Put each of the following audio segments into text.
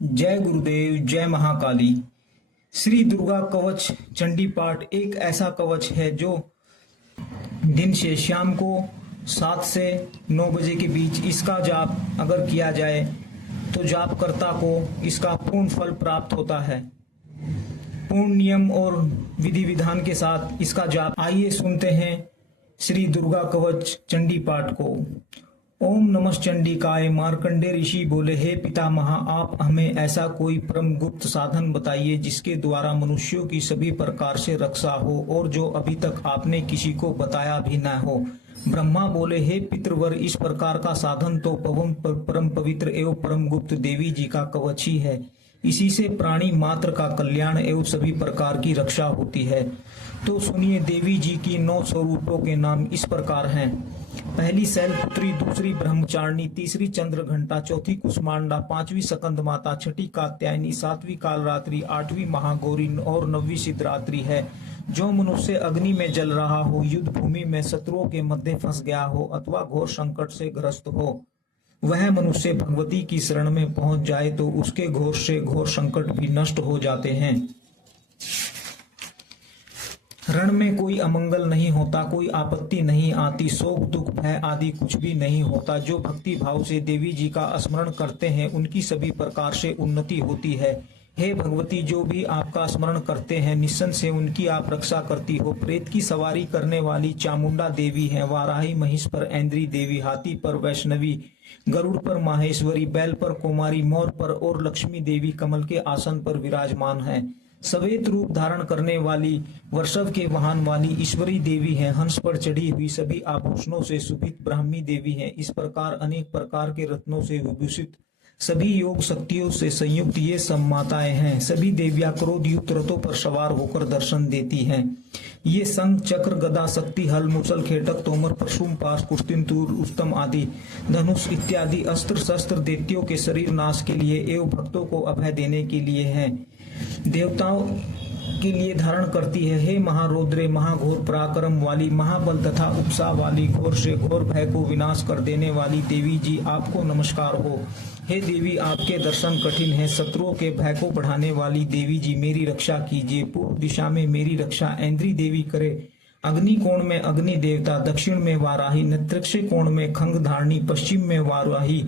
जय गुरुदेव, जय महाकाली। श्री दुर्गा कवच चंडी पाठ एक ऐसा कवच है जो दिन से शाम को 7 से 9 बजे के बीच इसका जाप अगर किया जाए तो जापकर्ता को इसका पूर्ण फल प्राप्त होता है। पूर्ण नियम और विधि विधान के साथ इसका जाप। आइए सुनते हैं श्री दुर्गा कवच चंडी पाठ को। ओम नमः चंडिकाय। मार्कंडे ऋषि बोले, हे पितामह, आप हमें ऐसा कोई परम गुप्त साधन बताइए जिसके द्वारा मनुष्यों की सभी प्रकार से रक्षा हो और जो अभी तक आपने किसी को बताया भी न हो। ब्रह्मा बोले, हे पितृवर, इस प्रकार का साधन तो परम पवित्र एवं परम गुप्त देवी जी का कवच ही है। इसी से प्राणी मात्र का कल्याण एवं सभी प्रकार की रक्षा होती है। तो सुनिए, देवी जी की 9 स्वरूपों के नाम इस प्रकार हैं। पहली शैलपुत्री, दूसरी ब्रह्मचारिणी, तीसरी चंद्र घंटा, चौथी कुष्मांडा, 5वीं सकंद माता, छठी कात्यायनी, 7वीं कालरात्रि, 8वीं महागौरी और 9वीं सिद्धरात्रि है। जो मनुष्य अग्नि में जल रहा हो, युद्ध भूमि में शत्रुओं के मध्य फंस गया हो अथवा घोर संकट से ग्रस्त हो, वह मनुष्य भगवती की शरण में पहुंच जाए तो उसके घोर से घोर संकट भी नष्ट हो जाते हैं। रण में कोई अमंगल नहीं होता, कोई आपत्ति नहीं आती, शोक दुख भय आदि कुछ भी नहीं होता। जो भक्ति भाव से देवी जी का स्मरण करते हैं उनकी सभी प्रकार से उन्नति होती है। हे भगवती, जो भी आपका स्मरण करते हैं निस्संदेह से उनकी आप रक्षा करती हो। प्रेत की सवारी करने वाली चामुंडा देवी है, वाराही महिष पर ऐन्द्री देवी, हाथी पर वैष्णवी, गरुड़ पर माहेश्वरी, बैल पर कुमारी, मोर पर और लक्ष्मी देवी कमल के आसन पर विराजमान है। श्वेत रूप धारण करने वाली, वृषभ के वाहन वाली ईश्वरी देवी है, हंस पर चढ़ी हुई सभी आभूषणों से शोभित ब्राह्मी देवी है। इस प्रकार अनेक प्रकार के रत्नों से विभूषित सभी योग शक्तियों से संयुक्त ये सब माताएं हैं। सभी देवियां क्रोध युक्त रथों पर सवार होकर दर्शन देती हैं। ये शंख चक्र गदा शक्ति हल मुसल खेटक तोमर परशुम पास कुश्तिन तूर उत्तम आदि धनुष इत्यादि अस्त्र शस्त्र दैत्यों के शरीर नाश के लिए एवं भक्तों को अभय देने के लिए है, देवताओं के लिए धारण करती है। हे महारौद्रे, महाघोर पराक्रम वाली, महाबल तथा उपसा वाली, घोर से घोर भय को विनाश कर देने वाली देवी जी, आपको नमस्कार हो। हे देवी, आपके दर्शन कठिन है। शत्रुओं के भय को बढ़ाने वाली देवी जी, मेरी रक्षा कीजिए। पूर्व दिशा में मेरी रक्षा ऐन्द्री देवी करे। अग्नि कोण में अग्नि देवता, दक्षिण में वाराही, नेत्रक्ष कोण में खंग धारणी, पश्चिम में वाराही,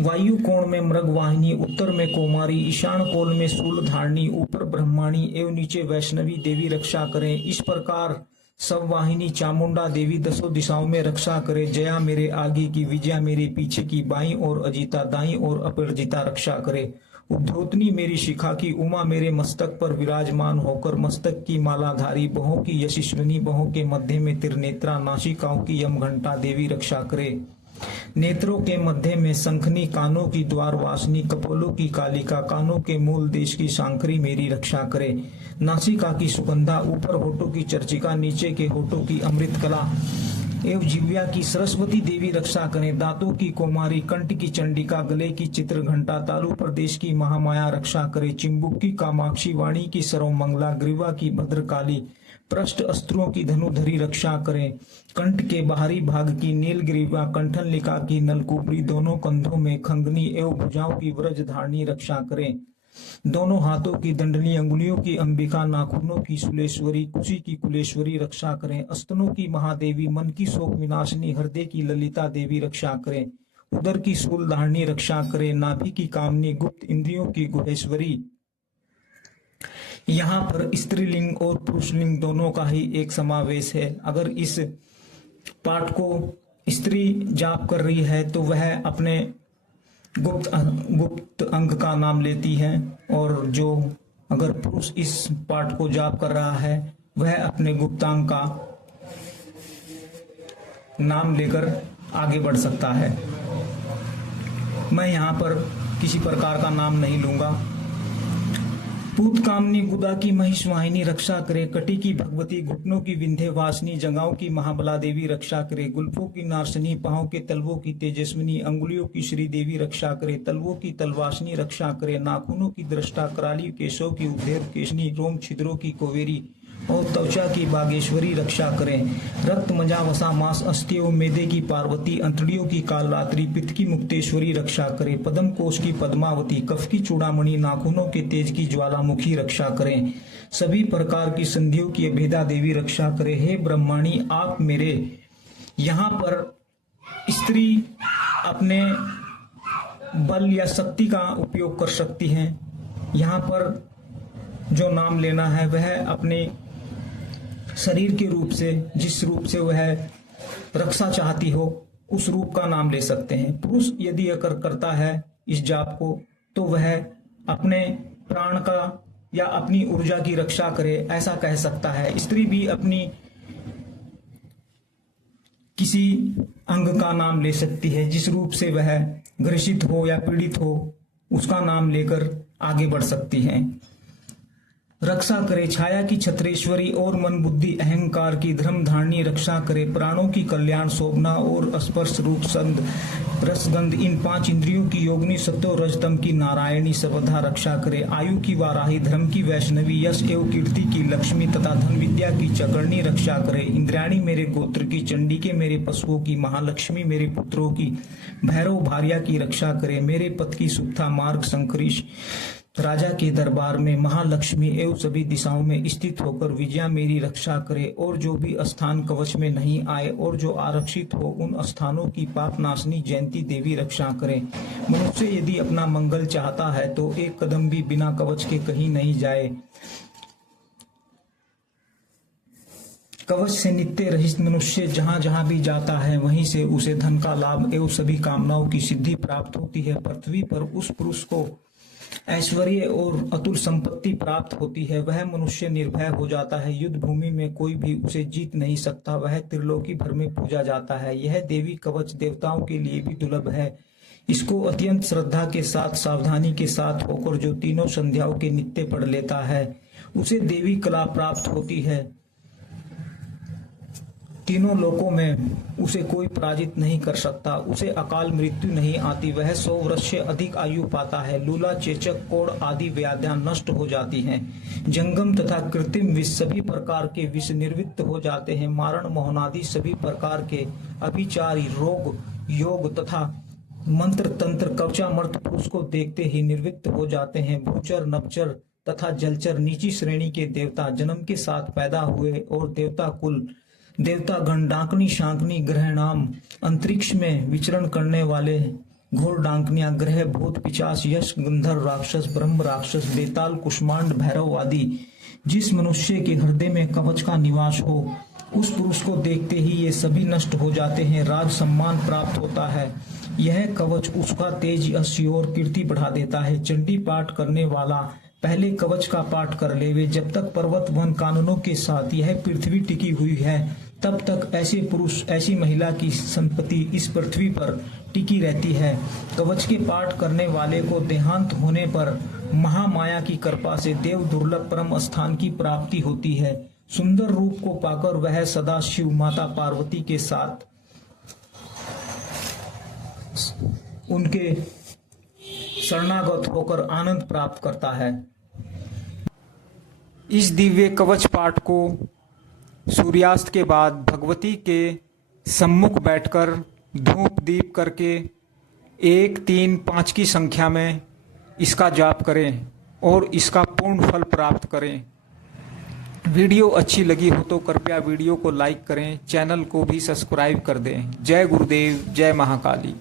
वायु कोण में मृगवाहिनी, उत्तर में कोमारी, ईशान कोण में शूल धारणी, ऊपर ब्रह्माणी एवं नीचे वैष्णवी देवी रक्षा करें। इस प्रकार सब वाहिनी चामुंडा देवी 10 दिशाओं में रक्षा करे। जया मेरे आगे की, विजया मेरे पीछे की, बाई और अजिता दाई और अपराजिता रक्षा करे। उद्धोतनी मेरी शिखा की, उमा मेरे मस्तक पर विराजमान होकर मस्तक की मालाधारी, बहों की यशस्विनी, बहों के मध्य में त्रिनेत्रा, नासिकाओं की यम घंटा देवी रक्षा करे। नेत्रों के मध्य में शंखनी, कानों की द्वारवासिनी, कपोलों की कालिका, कानों के मूल देश की सांकरी मेरी रक्षा करे। नासिका की सुगंधा, ऊपर होठों की चर्चिका, नीचे के होठों की अमृत कला एवं जिव्या की सरस्वती देवी रक्षा करें। दांतों की कुमारी, कंठ की चंडिका, गले की चित्र घंटा, तालु प्रदेश की महामाया रक्षा करे। चिंबुक की कामाक्षी, वाणी की सर्वमंगला, ग्रीवा की भद्रकाली, पृष्ठ अस्त्रों की धनुधरी रक्षा करें। कंठ के बाहरी भाग की नीलग्रीवा, कंठनलिका की नलकुबरी, दोनों कंधों में खंगनी एवं भुजाओं की व्रज धारणी रक्षा करें। दोनों हाथों की दंडनी, अंगुलियों की अंबिका, नाखूनों की सुलेश्वरी, कुशी की कुलेश्वरी रक्षा करें। स्तनों की महादेवी, मन की शोक विनाशिनी, हृदय की ललिता देवी रक्षा करें। उदर की शूल धारणी रक्षा करें। नाभि की कामनी, गुप्त इंद्रियों की गुहेश्वरी। यहाँ पर स्त्रीलिंग और पुरुषलिंग दोनों का ही एक समावेश है। अगर इस पाठ को स्त्री जाप कर रही है तो वह अपने गुप्त अंग का नाम लेती है, और जो अगर पुरुष इस पाठ को जाप कर रहा है वह अपने गुप्तांग का नाम लेकर आगे बढ़ सकता है। मैं यहाँ पर किसी प्रकार का नाम नहीं लूंगा। पूत कामनी, गुदा की महिष वाहिनी रक्षा करे। कटी की भगवती, घुटनों की विंध्यवासिनी, जंगाओं की महाबला देवी रक्षा करे। गुल्फों की नारसनी, पांव के तलवों की तेजस्विनी, अंगुलियों की श्री देवी रक्षा करे। तलवों की तलवासनी रक्षा करे। नाखूनों की दृष्टा, कराली केशों की उधेर केशनी, रोम छिद्रों की कोवेरी, और त्वचा की बागेश्वरी रक्षा करें। रक्त मजा वसा मांस अस्थियों मेदे की पार्वती, अंतड़ियों की कालरात्रि, पित्त की मुक्तेश्वरी रक्षा करे। पद्म कोश की पद्मावती, कफ की चूड़ामणि, नाखूनों के तेज की ज्वालामुखी रक्षा करें। सभी प्रकार की संधियों की अभेदा देवी रक्षा करे। हे ब्रह्माणी, आप मेरे यहाँ पर स्त्री अपने बल या शक्ति का उपयोग कर सकती हैं। यहाँ पर जो नाम लेना है वह अपने शरीर के रूप से, जिस रूप से वह रक्षा चाहती हो उस रूप का नाम ले सकते हैं। पुरुष यदि अगर करता है इस जाप को तो वह अपने प्राण का या अपनी ऊर्जा की रक्षा करे, ऐसा कह सकता है। स्त्री भी अपनी किसी अंग का नाम ले सकती है, जिस रूप से वह ग्रसित हो या पीड़ित हो उसका नाम लेकर आगे बढ़ सकती हैं। रक्षा करे छाया की छत्रेश्वरी और मन बुद्धि अहंकार की धर्म धारणी रक्षा करे। प्राणों की कल्याण शोभना और स्पर्श रूप संद रसगंध इन 5 इंद्रियों की योगिनी सत्यो रजतम की नारायणी सर्वदा रक्षा करे। आयु की वाराही, धर्म की वैष्णवी, यश एवं कीर्ति की लक्ष्मी तथा धन विद्या की चकरणी रक्षा करे। इंद्राणी मेरे गोत्र की, चंडी के मेरे पशुओं की, महालक्ष्मी मेरे पुत्रों की, भैरव भार्या की रक्षा करे। मेरे पथ की सुप्था मार्ग शंकरीश राजा के दरबार में महालक्ष्मी एवं सभी दिशाओं में स्थित होकर विजया मेरी रक्षा करे। और जो भी स्थान कवच में नहीं आए और जो आरक्षित हो उन स्थानों की पाप नाशनी जयंती देवी रक्षा करे। मनुष्य यदि अपना मंगल चाहता है तो एक कदम भी बिना कवच के कहीं नहीं जाए। कवच से नित्य रहित मनुष्य जहां जहां भी जाता है वहीं से उसे धन का लाभ एवं सभी कामनाओं की सिद्धि प्राप्त होती है। पृथ्वी पर उस पुरुष को ऐश्वर्य और अतुल संपत्ति प्राप्त होती है। वह मनुष्य निर्भय हो जाता है। युद्ध भूमि में कोई भी उसे जीत नहीं सकता। वह त्रिलोकी भर में पूजा जाता है। यह देवी कवच देवताओं के लिए भी दुर्लभ है। इसको अत्यंत श्रद्धा के साथ सावधानी के साथ होकर जो तीनों संध्याओं के नित्य पढ़ लेता है उसे देवी कला प्राप्त होती है। तीनों लोकों में उसे कोई पराजित नहीं कर सकता। उसे अकाल मृत्यु नहीं आती। वह 100 वर्ष से अधिक आयु पाता है। लूला, चेचक, कोढ़ आदि व्याधियां नष्ट हो जाती हैं। जंगम तथा कृत्रिम विष सभी प्रकार के विष निर्वृत्त हो जाते हैं। मारण मोहनादि सभी प्रकार के अभिचारी रोग योग तथा मंत्र तंत्र कवचामर्थ पुरुष को देखते ही निर्वृत्त हो जाते हैं। भूचर, नभचर तथा जलचर नीची श्रेणी के देवता जन्म के साथ पैदा हुए और देवता कुल देवतागण डाकनी शांकनी ग्रह नाम अंतरिक्ष में विचरण करने वाले घोर डांकनिया ग्रह भूत पिचास यश गंधर्व राक्षस ब्रह्म राक्षस बेताल कुष्मांड भैरव आदि जिस मनुष्य के हृदय में कवच का निवास हो उस पुरुष को देखते ही ये सभी नष्ट हो जाते हैं। राज सम्मान प्राप्त होता है। यह कवच उसका तेज यश और कीर्ति बढ़ा देता है। चंडी पाठ करने वाला पहले कवच का पाठ कर लेवे। जब तक पर्वत वन कानूनों के साथ यह पृथ्वी टिकी हुई है तब तक ऐसे पुरुष ऐसी महिला की संपत्ति इस पृथ्वी पर टिकी रहती है। कवच के पाठ करने वाले को देहांत होने पर महामाया की कृपा से देव दुर्लभ परम स्थान की प्राप्ति होती है। सुंदर रूप को पाकर वह सदा शिव माता पार्वती के साथ उनके शरणागत होकर आनंद प्राप्त करता है। इस दिव्य कवच पाठ को सूर्यास्त के बाद भगवती के सम्मुख बैठकर धूप दीप करके 1, 3, 5 की संख्या में इसका जाप करें और इसका पूर्ण फल प्राप्त करें। वीडियो अच्छी लगी हो तो कृपया वीडियो को लाइक करें, चैनल को भी सब्सक्राइब कर दें। जय गुरुदेव, जय महाकाली।